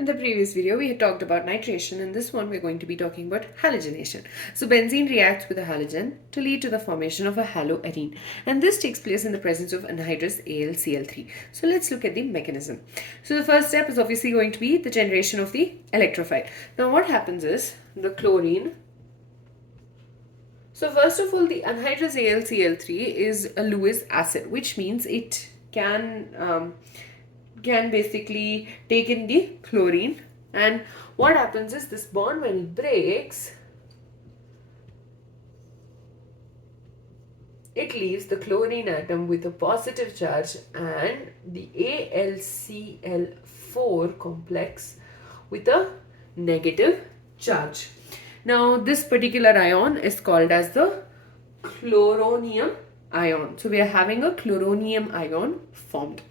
In the previous video, we had talked about nitration. In this one, we're going to be talking about halogenation. So benzene reacts with a halogen to lead to the formation of a haloarene. And this takes place in the presence of anhydrous AlCl3. So let's look at the mechanism. So the first step is obviously going to be the generation of the electrophile. Now what happens is the chlorine. So first of all, the anhydrous AlCl3 is a Lewis acid, which means it can basically take in the chlorine, and what happens is this bond, when it breaks, it leaves the chlorine atom with a positive charge and the AlCl4 complex with a negative charge. Now this particular ion is called as the chloronium ion. So we are having a chloronium ion formed.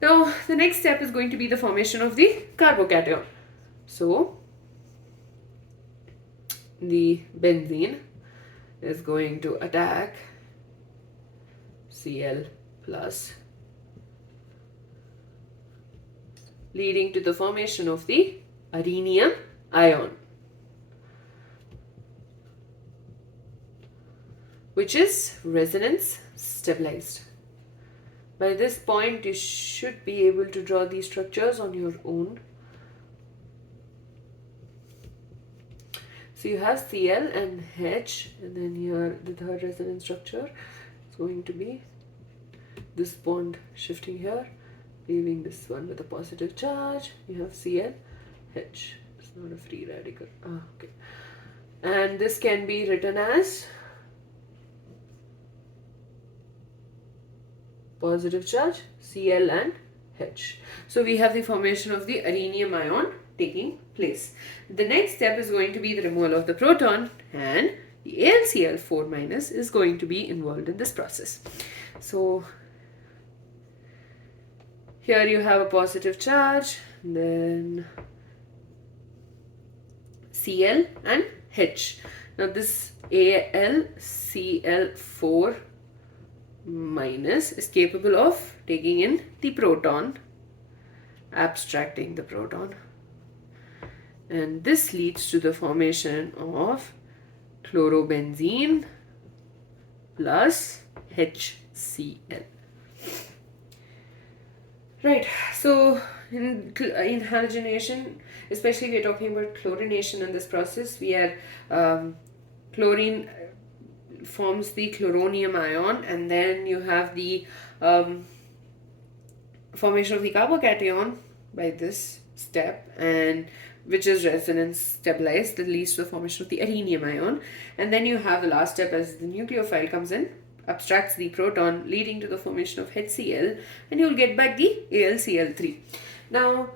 Now, the next step is going to be the formation of the carbocation. So, the benzene is going to attack Cl plus, leading to the formation of the arenium ion, which is resonance stabilized. By this point, you should be able to draw these structures on your own. So you have Cl and H, and then here the third resonance structure is going to be this bond shifting here, leaving this one with a positive charge. You have Cl, H. It's not a free radical. Okay. And this can be written as positive charge Cl and H. So we have the formation of the arenium ion taking place. The next step is going to be the removal of the proton, and the AlCl4 minus is going to be involved in this process. So here you have a positive charge, then Cl and H. Now this AlCl4 minus is capable of taking in the proton, abstracting the proton, and this leads to the formation of chlorobenzene plus HCl. Right, so in halogenation, especially we're talking about chlorination in this process, we are chlorine forms the chloronium ion, and then you have the formation of the carbocation by this step, and which is resonance stabilized, that leads to the formation of the arenium ion. And then you have the last step as the nucleophile comes in, abstracts the proton, leading to the formation of HCl, and you'll get back the AlCl3. Now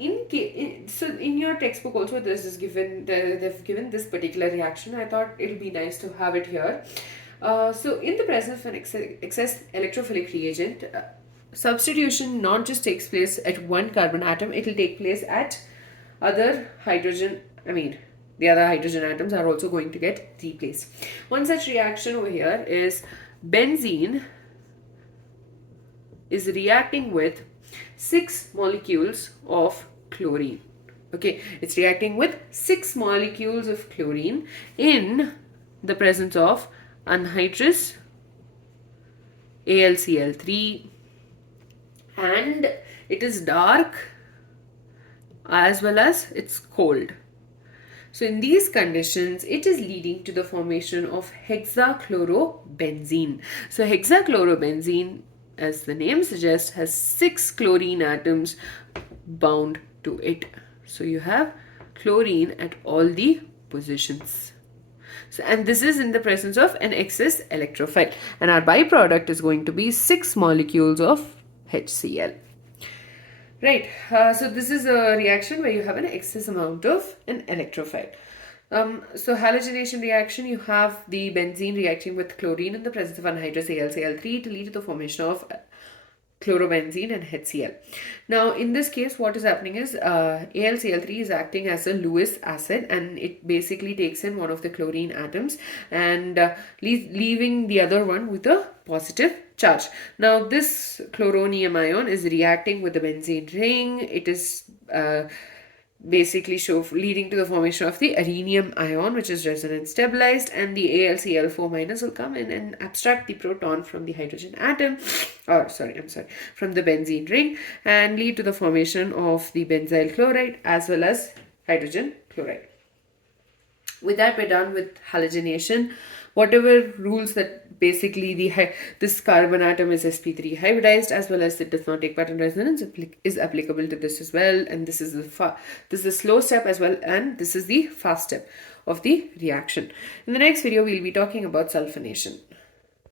in your textbook also this is given, they've given this particular reaction. I thought it'll be nice to have it here. So in the presence of an excess electrophilic reagent, substitution not just takes place at one carbon atom, it will take place at other hydrogen, the other hydrogen atoms are also going to get replaced. One such reaction over here is benzene is reacting with 6 molecules of chlorine. Okay, it's reacting with 6 molecules of chlorine in the presence of anhydrous AlCl3, and it is dark as well as it's cold. So in these conditions, it is leading to the formation of hexachlorobenzene. So hexachlorobenzene, as the name suggests, has 6 chlorine atoms bound to it. So you have chlorine at all the positions. So, and this is in the presence of an excess electrophile, and our byproduct is going to be 6 molecules of HCl. Right, so this is a reaction where you have an excess amount of an electrophile. So halogenation reaction, you have the benzene reacting with chlorine in the presence of anhydrous AlCl3 to lead to the formation of chlorobenzene and HCl. Now in this case what is happening is AlCl3 is acting as a Lewis acid, and it basically takes in one of the chlorine atoms and leaving the other one with a positive charge. Now this chloronium ion is reacting with the benzene ring. It is basically leading to the formation of the arenium ion, which is resonance stabilized, and the AlCl4 minus will come in and abstract the proton from the hydrogen atom, or from the benzene ring, and lead to the formation of the benzyl chloride as well as hydrogen chloride. With that, we're done with halogenation. Whatever rules that basically this carbon atom is sp3 hybridized, as well as it does not take pattern resonance, is applicable to this as well. And this is the slow step as well, and this is the fast step of the reaction. In the next video, we'll be talking about sulfonation.